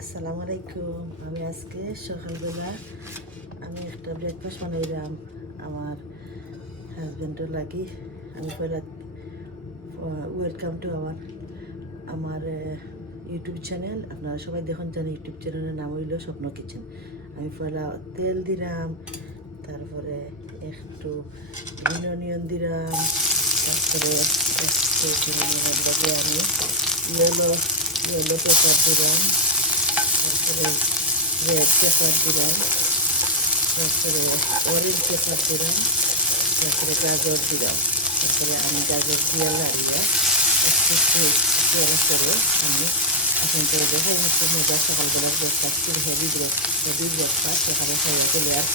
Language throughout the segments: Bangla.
আসসালামু আলাইকুম। আমি আজকে সকালবেলা একটা ব্রেকফাস্ট বানাইলাম আমার হাজব্যান্ডের লাগি। আমি পয়লা ওয়েলকাম টু আমার ইউটিউব চ্যানেল। আপনারা সবাই দেখুন জানি ইউটিউব চ্যানেলের নাম হইল স্বপ্ন কিচেন। আমি পয়লা তেল দিলাম, তারপরে একটু গ্রিন অনিয়ন দিলাম, তারপরে একটু গ্রিন অনিয়নের লগে আমি ইয়েলো পেপার দিলাম, তারপরে রেড পেপার দিলাম, তারপরে অরেঞ্জ পেপার দিলাম, তারপরে গাজর দিলাম। তারপরে আমি গাজর দিয়ে লাড়িয়ে একটু করে আমি এখন করে দেখো হচ্ছে মজা সকালবেলার ব্রেকফাস্ট খুব হেভি ব্রেকফাস্ট এখানে খাইয়া চলে আর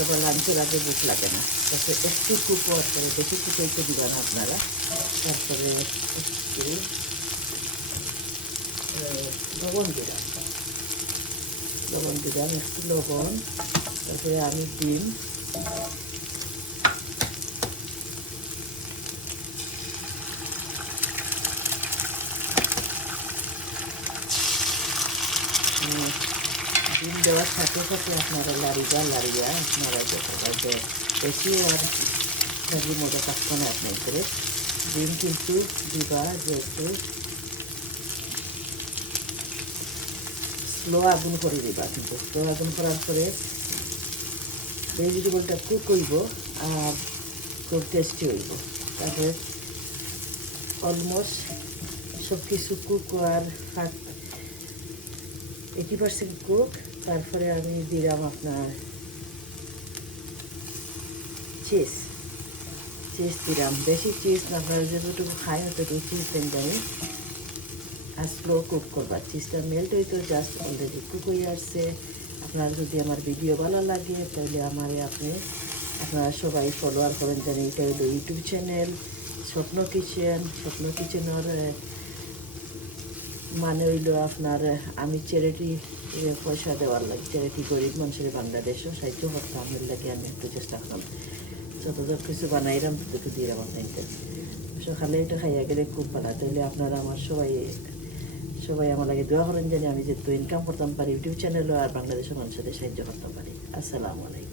এবার লাঞ্চের আগে ভুক লাগে না। তারপরে একটু কুক হওয়ার পরে বেশি কুকাইতে দিবেন আপনারা। তারপরে একটু লবণ দিলাম, একটু লবণ, তারপরে আমি ডিম, ডিম দেওয়ার সাথে সাথে আপনারা লাড়িয়া আপনারা বেশি আর ভাজি মজা থাকতো না আপনার করে। ডিম কিন্তু দিবা যেহেতু স্লো আগুন করে দিবা, কিন্তু স্লো আগুন করার পরে ভেজিটেবলটা কুক হইব আর খুব টেস্টি হইব। তারপরে অলমোস্ট সব কিছু কুক হওয়ার 80% কুক। তারপরে আমি দিলাম আপনার চিজ দিলাম, বেশি চিজ না, আপনারা যতটুকু খাই অতটুকু চিজ দেন জানি। আর স্লো কুক করবার, চিজটা মেল্ট হইতো জাস্ট অলরেডি কুক হয়ে আসছে। আপনার যদি আমার ভিডিও ভালো লাগে তাহলে আপনারা সবাই ফলোয়ার করেন জানি। এটা হলো ইউটিউব চ্যানেল স্বপ্ন কিচেনের মানে হইল আপনার আমি চ্যারিটি পয়সা দেওয়ার লাগে, চ্যারিটি গরিব মানুষের বাংলাদেশও সাহায্য করতাম। এর লাগে আমি একটু চেষ্টা করলাম যতদূর কিছু বানাইলাম ততটুকু দিয়ে বানাইতে। সকালে এটা খাইয়া গেলে খুব ভালো। তাহলে আপনারা আমার সবাই আমার লাগে দোয়া করেন জানি আমি যেহেতু ইনকাম করতাম পারি ইউটিউব চ্যানেলও আর বাংলাদেশের মানুষদের সাহায্য করতে পারি। আসসালামু আলাইকুম।